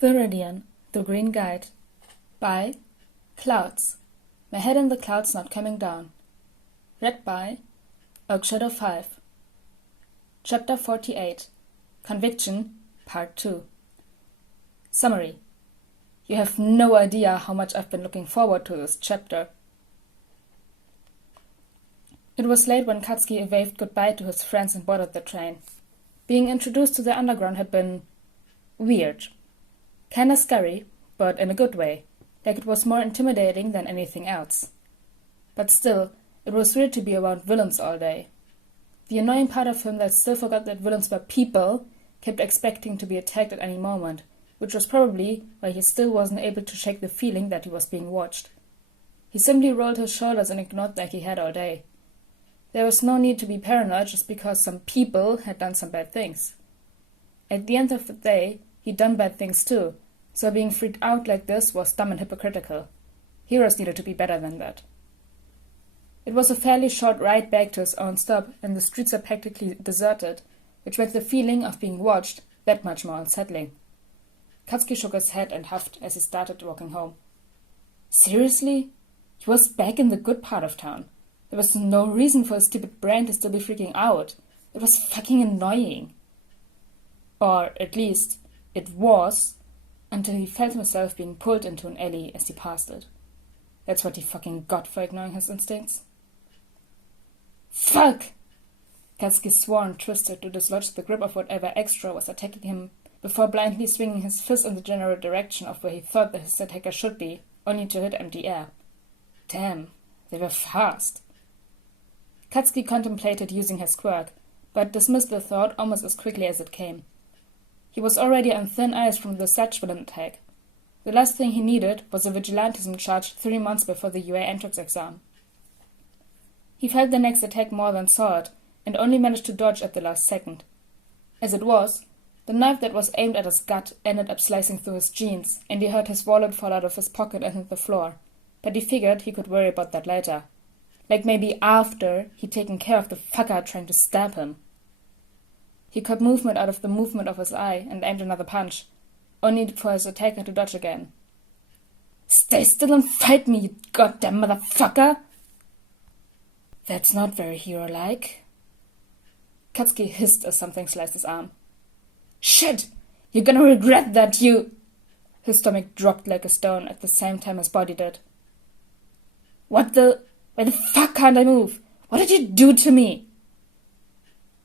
Viridian, The Green Guide by Clouds. My head in the clouds not coming down. Read by Shadow 5. Chapter 48. Conviction, Part 2. Summary. You have no idea how much I've been looking forward to this chapter. It was late when Katsuki waved goodbye to his friends and boarded the train. Being introduced to the underground had been weird. Kinda scary, but in a good way, like it was more intimidating than anything else. But still, it was weird to be around villains all day. The annoying part of him that still forgot that villains were people kept expecting to be attacked at any moment, which was probably why he still wasn't able to shake the feeling that he was being watched. He simply rolled his shoulders and ignored like he had all day. There was no need to be paranoid just because some people had done some bad things. At the end of the day, he'd done bad things too, so being freaked out like this was dumb and hypocritical. Heroes needed to be better than that. It was a fairly short ride back to his own stop, and the streets are practically deserted, which made the feeling of being watched that much more unsettling. Katsuki shook his head and huffed as he started walking home. Seriously? He was back in the good part of town. There was no reason for his stupid brain to still be freaking out. It was fucking annoying. Or, at least, it was, until he felt himself being pulled into an alley as he passed it. That's what he fucking got for ignoring his instincts. Fuck! Katsuki swore and twisted to dislodge the grip of whatever extra was attacking him before blindly swinging his fist in the general direction of where he thought that his attacker should be, only to hit empty air. Damn, they were fast. Katsuki contemplated using his quirk, but dismissed the thought almost as quickly as it came. He was already on thin ice from the Sedge villain attack. The last thing he needed was a vigilantism charge 3 months before the UA entrance exam. He felt the next attack more than saw it, and only managed to dodge at the last second. As it was, the knife that was aimed at his gut ended up slicing through his jeans, and he heard his wallet fall out of his pocket and hit the floor. But he figured he could worry about that later. Like maybe after he'd taken care of the fucker trying to stab him. He caught movement out of the movement of his eye and aimed another punch, only for his attacker to dodge again. Stay still and fight me, you goddamn motherfucker! That's not very hero-like. Katsuki hissed as something sliced his arm. Shit! You're gonna regret that, you... His stomach dropped like a stone at the same time his body did. What the... Why the fuck can't I move? What did you do to me?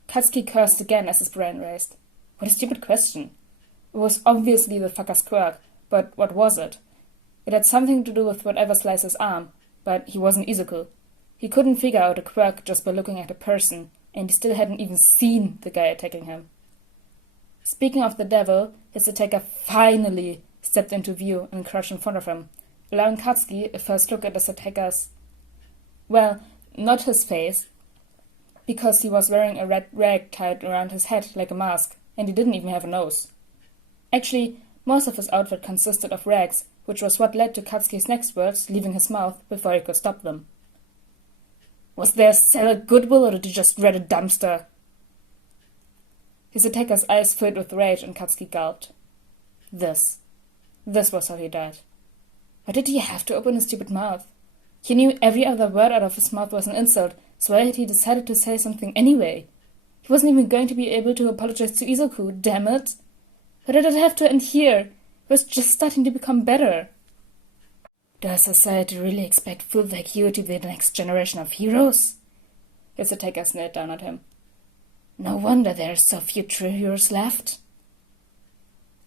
Katsuki cursed again as his brain raced. What a stupid question. It was obviously the fucker's quirk, but what was it? It had something to do with whatever sliced his arm, but he wasn't Izuku. He couldn't figure out a quirk just by looking at a person, and he still hadn't even seen the guy attacking him. Speaking of the devil, his attacker finally stepped into view and crouched in front of him, allowing Katsuki a first look at his attacker's... Well, not his face, because he was wearing a red rag tied around his head like a mask, and he didn't even have a nose. Actually, most of his outfit consisted of rags, which was what led to Katsuki's next words leaving his mouth before he could stop them. Was there a cell at Goodwill, or did you just raid a dumpster? His attacker's eyes filled with rage, and Katsuki gulped. This was how he died. Why did he have to open his stupid mouth? He knew every other word out of his mouth was an insult, so why had he decided to say something anyway? He wasn't even going to be able to apologize to Izuku, damn it! Why did it have to end here? It was just starting to become better. Does society really expect fools like you to be the next generation of heroes? His attacker sneered down at him. No wonder there are so few true heroes left.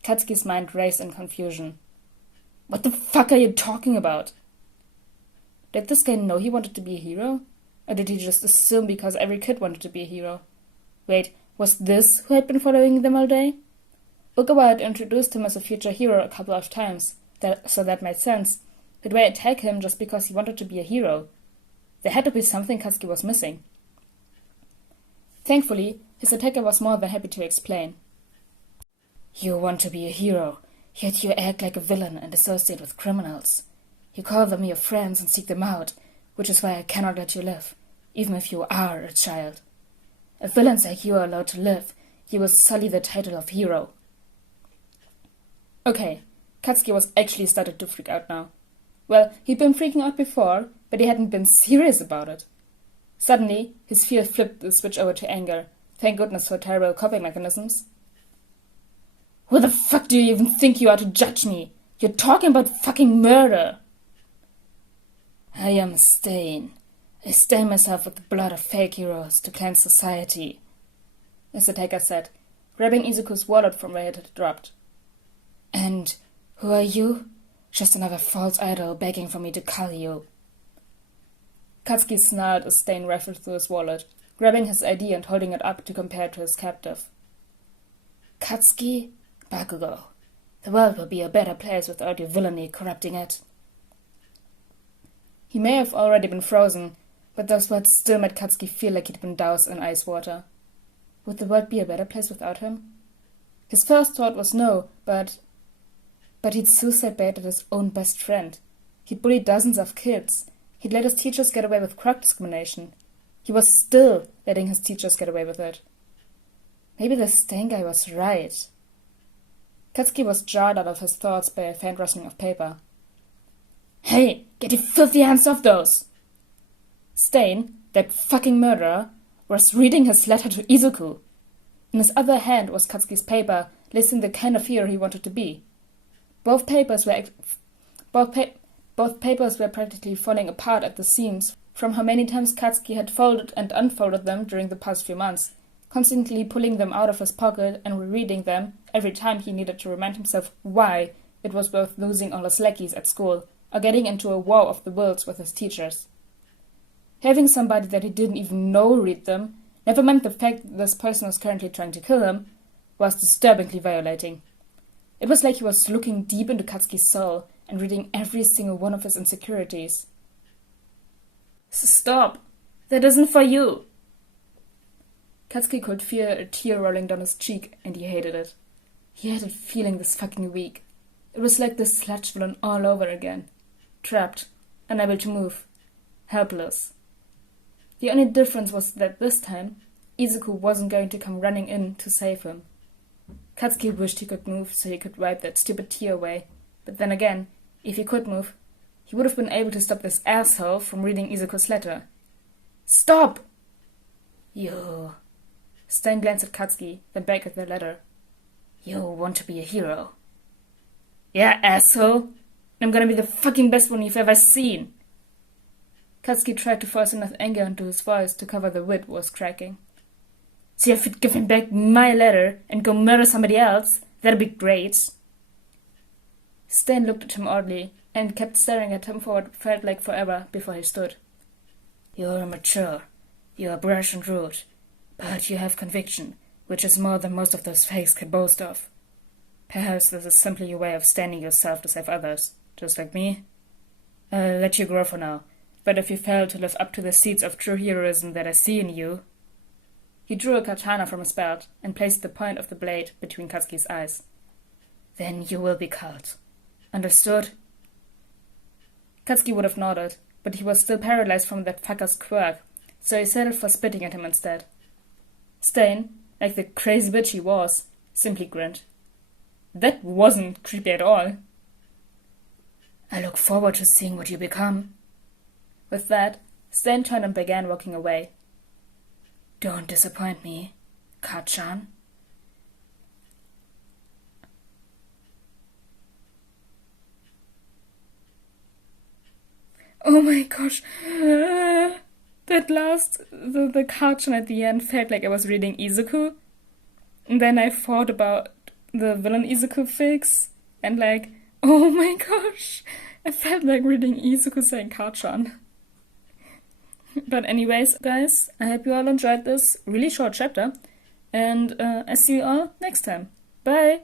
Katsuki's mind raced in confusion. What the fuck are you talking about? Did this guy know he wanted to be a hero? Or did he just assume because every kid wanted to be a hero? Wait, was this who had been following them all day? Okawa had introduced him as a future hero a couple of times, so that made sense. But why attack him just because he wanted to be a hero? There had to be something Katsuki was missing. Thankfully, his attacker was more than happy to explain. You want to be a hero, yet you act like a villain and associate with criminals. You call them your friends and seek them out, which is why I cannot let you live, even if you are a child. If villains like you are allowed to live, you will sully the title of hero. Okay, Katsuki was actually started to freak out now. Well, he'd been freaking out before, but he hadn't been serious about it. Suddenly, his fear flipped the switch over to anger. Thank goodness for terrible coping mechanisms. Who the fuck do you even think you are to judge me? You're talking about fucking murder! I am a stain. I stain myself with the blood of fake heroes to cleanse society, as the attacker said, grabbing Izuku's wallet from where it had dropped. And who are you? Just another false idol begging for me to cull you. Katsuki snarled as Stain rifled through his wallet, grabbing his ID and holding it up to compare it to his captive. Katsuki? Bakugo. The world will be a better place without your villainy corrupting it. He may have already been frozen, but those words still made Katsuki feel like he'd been doused in ice water. Would the world be a better place without him? His first thought was no, but he'd suicide baited his own best friend. He'd bullied dozens of kids. He'd let his teachers get away with crop discrimination. He was still letting his teachers get away with it. Maybe the Stain guy was right. Katsuki was jarred out of his thoughts by a faint rustling of paper. Hey, get your filthy hands off those! Stain, that fucking murderer, was reading his letter to Izuku. In his other hand was Katsuki's paper, listing the kind of hero he wanted to be. Both papers were practically falling apart at the seams from how many times Katsuki had folded and unfolded them during the past few months, constantly pulling them out of his pocket and rereading them every time he needed to remind himself why it was worth losing all his lackeys at school or getting into a war of the wills with his teachers. Having somebody that he didn't even know read them, never mind the fact that this person was currently trying to kill him, was disturbingly violating. It was like he was looking deep into Katsuki's soul and reading every single one of his insecurities. Stop! That isn't for you! Katsuki could feel a tear rolling down his cheek, and he hated it. He hated feeling this fucking weak. It was like the sludge villain all over again. Trapped, unable to move, helpless. The only difference was that this time, Izuku wasn't going to come running in to save him. Katsuki wished he could move so he could wipe that stupid tear away, but then again, if he could move, he would have been able to stop this asshole from reading Izuku's letter. Stop! You... Stain glanced at Katsuki, then back at the letter. You want to be a hero. Yeah, asshole! I'm gonna be the fucking best one you've ever seen! Katsuki tried to force enough anger into his voice to cover the wit was cracking. See if you'd give him back my letter and go murder somebody else, that'd be great. Stain looked at him oddly, and kept staring at him for what felt like forever before he stood. You're mature, you're brash and rude, but you have conviction, which is more than most of those fakes can boast of. Perhaps this is simply your way of standing yourself to save others, just like me. I'll let you grow for now, but if you fail to live up to the seeds of true heroism that I see in you... He drew a katana from his belt and placed the point of the blade between Katsuki's eyes. Then you will be culled. Understood? Katsuki would have nodded, but he was still paralyzed from that fucker's quirk, so he settled for spitting at him instead. Stain, like the crazy bitch he was, simply grinned. That wasn't creepy at all. I look forward to seeing what you become. With that, Stain turned and began walking away. Don't disappoint me, Ka-chan. Oh my gosh. That last, the Ka-chan at the end felt like I was reading Izuku. And then I thought about the villain Izuku fix. And like, oh my gosh. I felt like reading Izuku saying Ka-chan. But anyways, guys, I hope you all enjoyed this really short chapter. And I see you all next time. Bye!